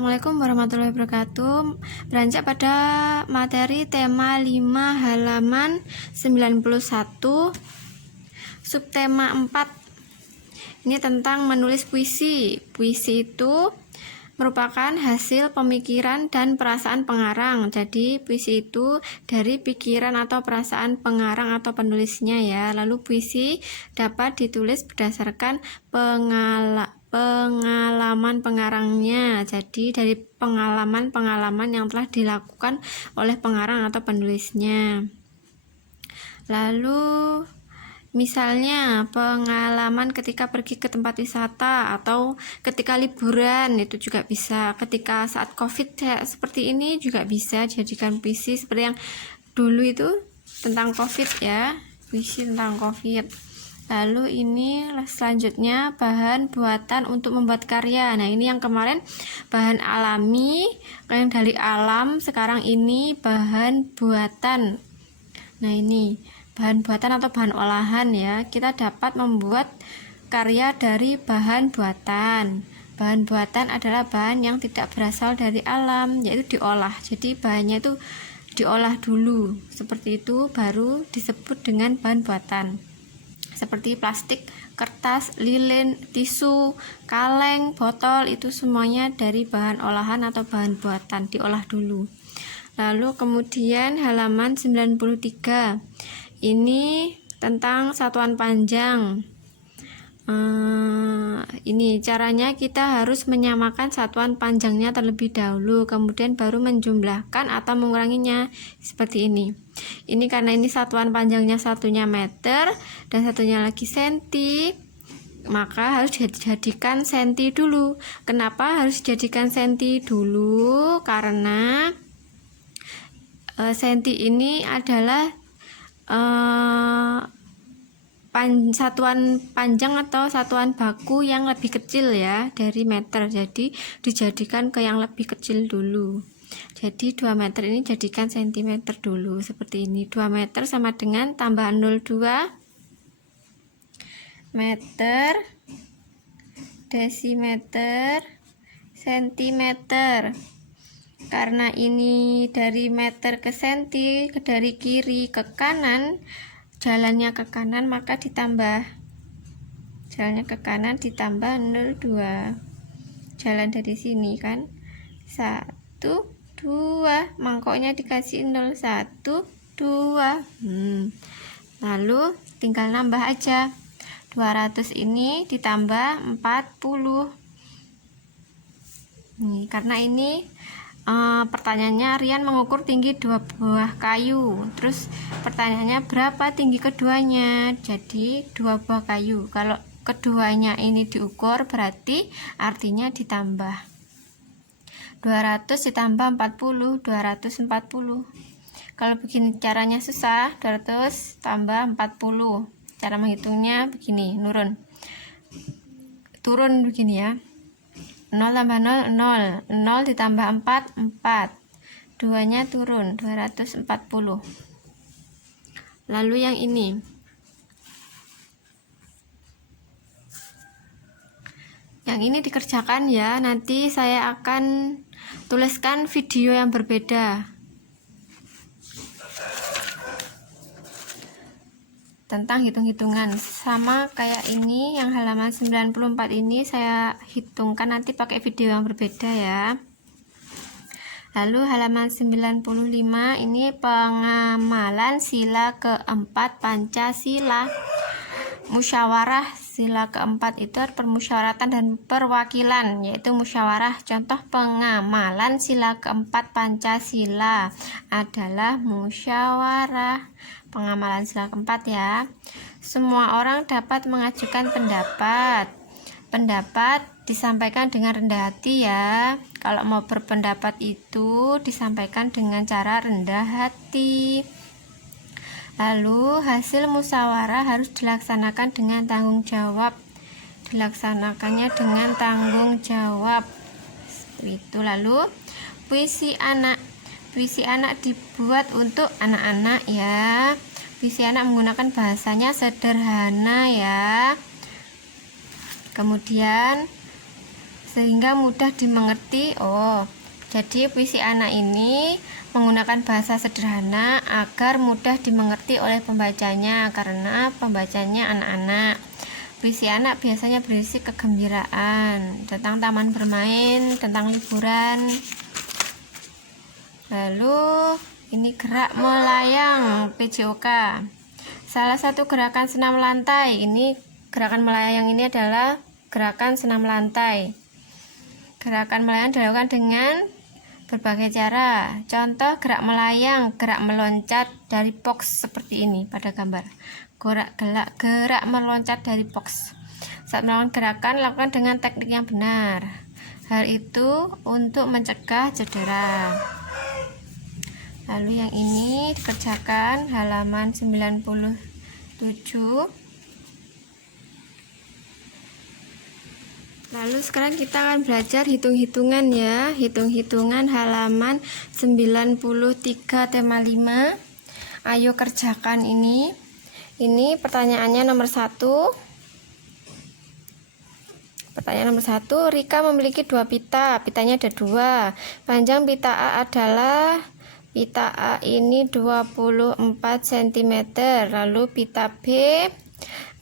Assalamualaikum warahmatullahi wabarakatuh. Beranjak pada materi tema 5 halaman 91, subtema 4. Ini tentang menulis puisi. Puisi itu merupakan hasil pemikiran dan perasaan pengarang. Jadi puisi itu dari pikiran atau perasaan pengarang atau penulisnya ya. Lalu puisi dapat ditulis berdasarkan pengalaman pengarangnya. Jadi dari pengalaman yang telah dilakukan oleh pengarang atau penulisnya. Lalu misalnya pengalaman ketika pergi ke tempat wisata atau ketika liburan, itu juga bisa. Ketika saat COVID seperti ini juga bisa dijadikan puisi, seperti yang dulu itu tentang COVID ya, puisi tentang COVID. Lalu ini selanjutnya bahan buatan untuk membuat karya. Nah, ini yang kemarin bahan alami, yang dari alam, sekarang ini bahan buatan. Nah, ini bahan buatan atau bahan olahan ya. Kita dapat membuat karya dari bahan buatan. Bahan buatan adalah bahan yang tidak berasal dari alam, yaitu diolah. Jadi bahannya itu diolah dulu. Seperti itu baru disebut dengan bahan buatan. Seperti plastik, kertas, lilin, tisu, kaleng, botol, itu semuanya dari bahan olahan atau bahan buatan, diolah dulu. Lalu kemudian halaman 93. Ini tentang satuan panjang. Ini caranya kita harus menyamakan satuan panjangnya terlebih dahulu, kemudian baru menjumlahkan atau menguranginya seperti ini. Ini karena ini satuan panjangnya satunya meter dan satunya lagi senti, maka harus dijadikan senti dulu. Kenapa harus dijadikan senti dulu? Karena senti ini adalah satuan panjang atau satuan baku yang lebih kecil ya dari meter, jadi dijadikan ke yang lebih kecil dulu. Jadi 2 meter ini jadikan sentimeter dulu seperti ini. 2 meter sama dengan tambahan 0,2 meter, desimeter, sentimeter. Karena ini dari meter ke senti, dari kiri ke kanan, jalannya ke kanan, maka ditambah jalannya ke kanan ditambah 0,2. Jalan dari sini kan 1, 2, mangkoknya dikasih 0, 1, 2. Lalu tinggal nambah aja. 200 ini ditambah 40. Nih, karena ini pertanyaannya Rian mengukur tinggi 2 buah kayu. Terus pertanyaannya berapa tinggi keduanya? Jadi 2 buah kayu. Kalau keduanya ini diukur berarti artinya ditambah. 200 ditambah 40, 240. Kalau begini caranya susah, 200 tambah 40. Cara menghitungnya begini, turun begini ya. 0 tambah 0, 0. 0 ditambah 4, 4. 2-nya turun, 240. Lalu yang ini. Yang ini dikerjakan ya. Nanti saya akan tuliskan video yang berbeda tentang hitung-hitungan, sama kayak ini yang halaman 94 ini saya hitungkan nanti pakai video yang berbeda ya. Lalu halaman 95 ini pengamalan sila keempat Pancasila. Musyawarah sila keempat itu permusyawaratan dan perwakilan, yaitu musyawarah. Contoh pengamalan sila keempat Pancasila adalah musyawarah. Pengamalan sila keempat ya. Semua orang dapat mengajukan pendapat. Pendapat disampaikan dengan rendah hati ya. Kalau mau berpendapat itu disampaikan dengan cara rendah hati. Lalu hasil musyawarah harus dilaksanakan dengan tanggung jawab. Dilaksanakannya dengan tanggung jawab. Itu. Lalu puisi anak. Puisi anak dibuat untuk anak-anak ya. Puisi anak menggunakan bahasanya sederhana ya. Kemudian sehingga mudah dimengerti. Jadi puisi anak ini menggunakan bahasa sederhana agar mudah dimengerti oleh pembacanya, karena pembacanya anak-anak. Puisi anak biasanya berisi kegembiraan, tentang taman bermain, tentang liburan. Lalu ini gerak melayang PJOK. Salah satu gerakan senam lantai. Ini gerakan melayang ini adalah gerakan senam lantai. Gerakan melayang dilakukan dengan berbagai cara. Contoh gerak melayang, gerak meloncat dari box seperti ini pada gambar. Gerak meloncat dari box. Saat melakukan gerakan, lakukan dengan teknik yang benar. Hal itu untuk mencegah cedera. Lalu yang ini dikerjakan halaman 97. Lalu sekarang kita akan belajar hitung-hitungan ya. Hitung-hitungan halaman 93 tema 5. Ayo kerjakan ini. Ini pertanyaannya nomor 1. Pertanyaan nomor 1, Rika memiliki 2 pita. Pitanya ada 2. Panjang pita A adalah, pita A ini 24 cm. Lalu pita B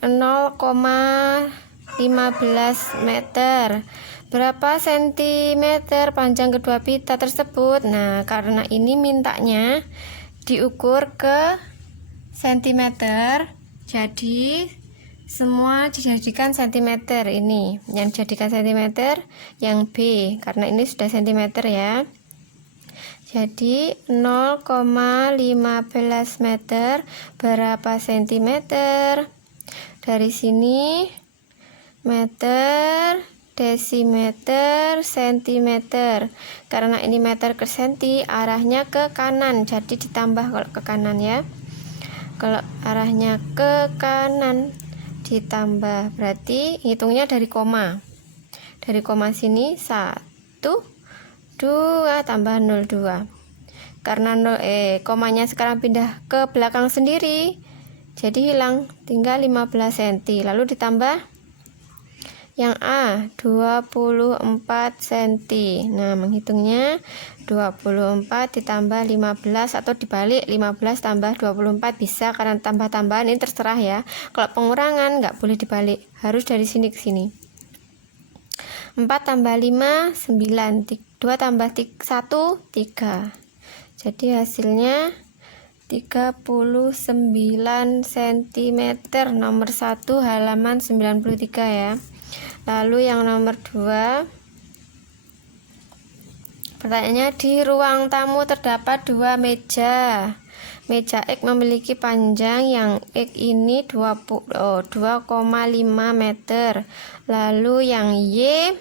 0,15 meter. Berapa sentimeter panjang kedua pita tersebut? Nah, karena ini mintanya diukur ke sentimeter, jadi semua dijadikan sentimeter. Ini yang dijadikan sentimeter, yang B karena ini sudah sentimeter ya. Jadi 0,15 meter berapa sentimeter? Dari sini meter, desimeter, sentimeter. Karena ini meter ke senti, arahnya ke kanan, jadi ditambah kalau ke kanan ya. Kalau arahnya ke kanan ditambah, berarti hitungnya dari koma. Dari koma sini 1, 2 tambah 0,2. Karena komanya sekarang pindah ke belakang sendiri, jadi hilang, tinggal 15 cm. Lalu ditambah yang A 24 cm. Nah, menghitungnya 24 ditambah 15 atau dibalik 15 tambah 24 bisa, karena tambah-tambahan ini terserah ya. Kalau pengurangan nggak boleh dibalik, harus dari sini ke sini. 4 tambah 5 9, 2 tambah 1 3. Jadi hasilnya 39 cm. Nomor 1 halaman 93 ya. Lalu yang nomor 2, pertanyaannya, di ruang tamu terdapat 2 meja. Meja X memiliki panjang yang X ini 2,5 meter. Lalu yang Y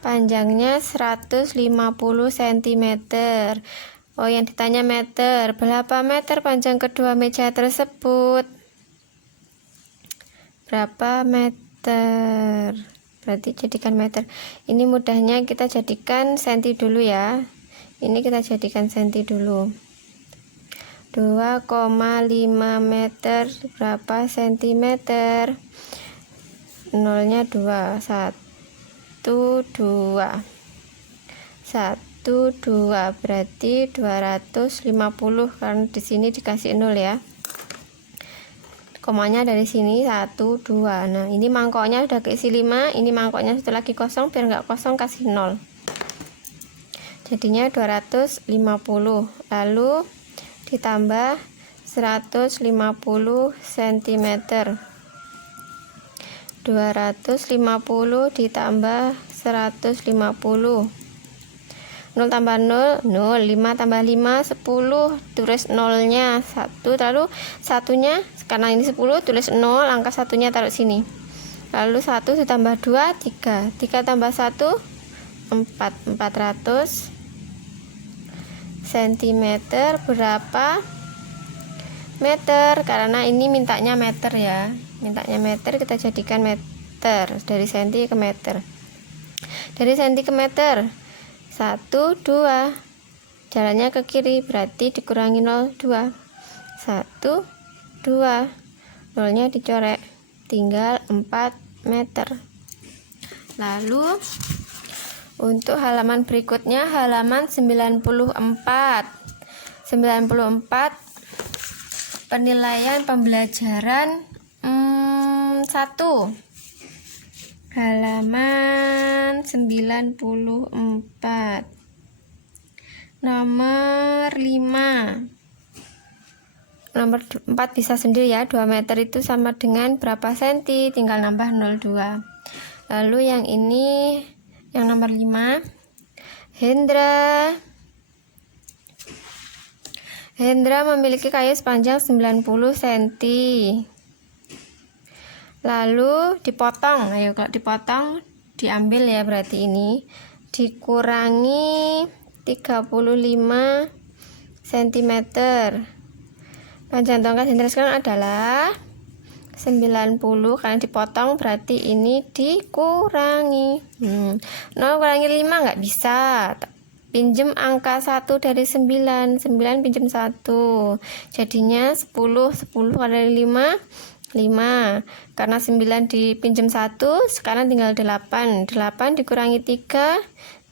panjangnya 150 cm. Yang ditanya meter. Berapa meter panjang kedua meja tersebut? Berapa meter? Berarti jadikan meter. Ini mudahnya kita jadikan senti dulu ya. Ini kita jadikan senti dulu. 2,5 meter berapa sentimeter? Nolnya 2. 1 2 berarti 250, karena di sini dikasih 0 ya. Komanya dari sini 1 2. Nah, ini mangkoknya udah keisi 5, ini mangkoknya satu lagi kosong, biar nggak kosong kasih 0. Jadinya 250. Lalu ditambah 150 cm. 250 ditambah 150. 0 tambah 0, 0. 5 tambah 5, 10. Tulis nolnya 1. Lalu satunya, karena ini 10, tulis 0. Angka satunya taruh sini. Lalu 1 ditambah 2, 3. 3 tambah 1, 4. 400 cm. Berapa meter? Karena ini mintanya meter ya. Mintanya meter, kita jadikan meter. Dari senti ke meter. Dari senti ke meter 1 2. Jalannya ke kiri, berarti dikurangi 0 2. 1 2. Nolnya dicorek, tinggal 4 meter. Lalu untuk halaman berikutnya halaman 94. Penilaian pembelajaran 1. Halaman 94. Nomor 5. Nomor 4 bisa sendiri ya. 2 meter itu sama dengan berapa senti? Tinggal nambah 02. Lalu yang ini, yang nomor 5. Hendra memiliki kayu sepanjang 90 cm. Lalu dipotong. Ayo, kalau dipotong diambil ya, berarti ini dikurangi 35 cm. Panjang tongkat Hendra sekarang adalah 90, karena dipotong berarti ini dikurangi. 0 kurangi 5 nggak bisa. Pinjem angka 1 dari 9 pinjem 1, jadinya 10 kali 5 karena 9 dipinjem 1, sekarang tinggal 8 dikurangi 3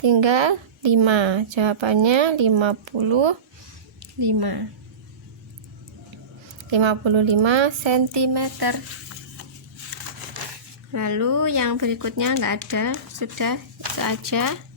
tinggal 5, jawabannya 55 cm. Lalu yang berikutnya nggak ada, sudah itu aja.